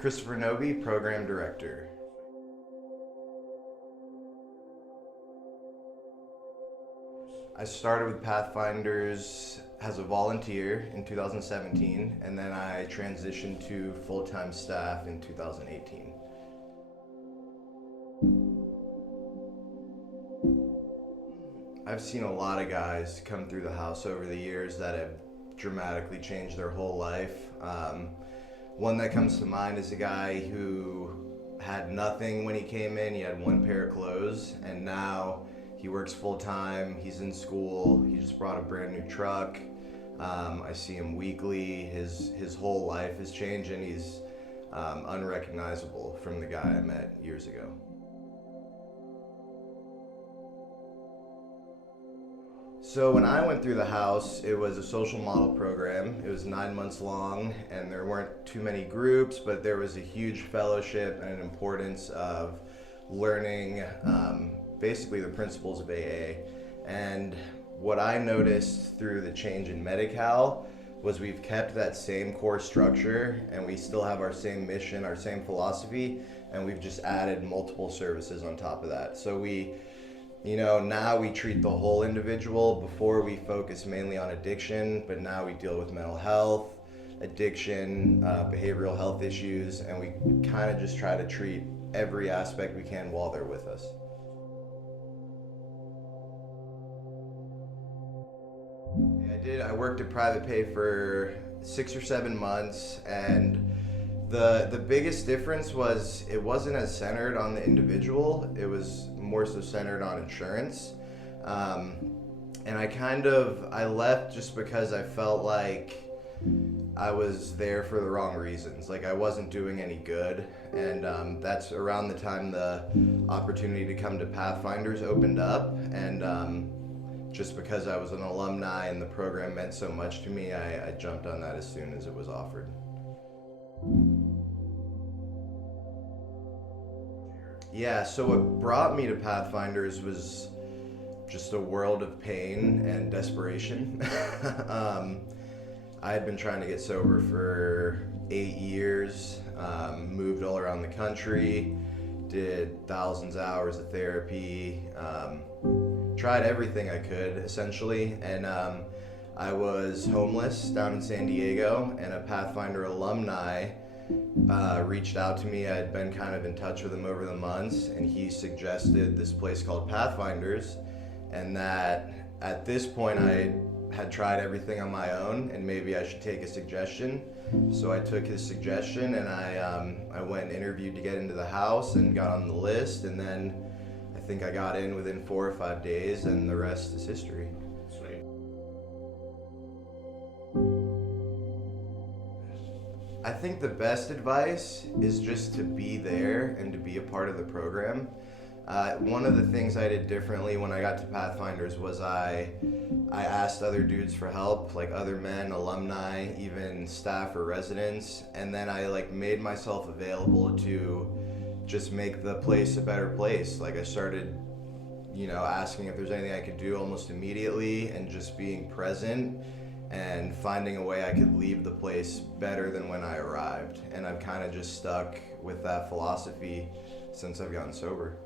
Christopher Noby, Program Director. I started with Pathfinders as a volunteer in 2017, and then I transitioned to full-time staff in 2018. I've seen a lot of guys come through the house over the years that have dramatically changed their whole life. One that comes to mind is a guy who had nothing when he came in. He had one pair of clothes, and now he works full time. He's in school. He just brought a brand new truck. I see him weekly. His whole life has changed, and he's unrecognizable from the guy I met years ago. So when I went through the house, it was a social model program. It was 9 months long, and there weren't too many groups, but there was a huge fellowship and an importance of learning basically the principles of AA. And what I noticed through the change in Medi-Cal was we've kept that same core structure, and we still have our same mission, our same philosophy, and we've just added multiple services on top of that. So now we treat the whole individual. Before we focus mainly on addiction, but now we deal with mental health, addiction, behavioral health issues, and we kind of just try to treat every aspect we can while they're with us. I worked at private pay for 6 or 7 months, and the biggest difference was it wasn't as centered on the individual. It was more so centered on insurance. And I left just because I felt like I was there for the wrong reasons. Like I wasn't doing any good. And that's around the time the opportunity to come to Pathfinders opened up. And just because I was an alumni and the program meant so much to me, I jumped on that as soon as it was offered. Yeah, so what brought me to Pathfinders was just a world of pain and desperation. I had been trying to get sober for 8 years, moved all around the country, did thousands of hours of therapy, tried everything I could essentially, and I was homeless down in San Diego, and a Pathfinder alumni reached out to me. I had been kind of in touch with him over the months, and he suggested this place called Pathfinders, and that at this point I had tried everything on my own, and maybe I should take a suggestion. So I took his suggestion, and I went and interviewed to get into the house and got on the list, and then I think I got in within 4 or 5 days, and the rest is history. Sweet. I think the best advice is just to be there and to be a part of the program. One of the things I did differently when I got to Pathfinders was I asked other dudes for help, like other men, alumni, even staff or residents, and then I made myself available to just make the place a better place. Like I started, asking if there's anything I could do almost immediately, and just being present and finding a way I could leave the place better than when I arrived. And I've kind of just stuck with that philosophy since I've gotten sober.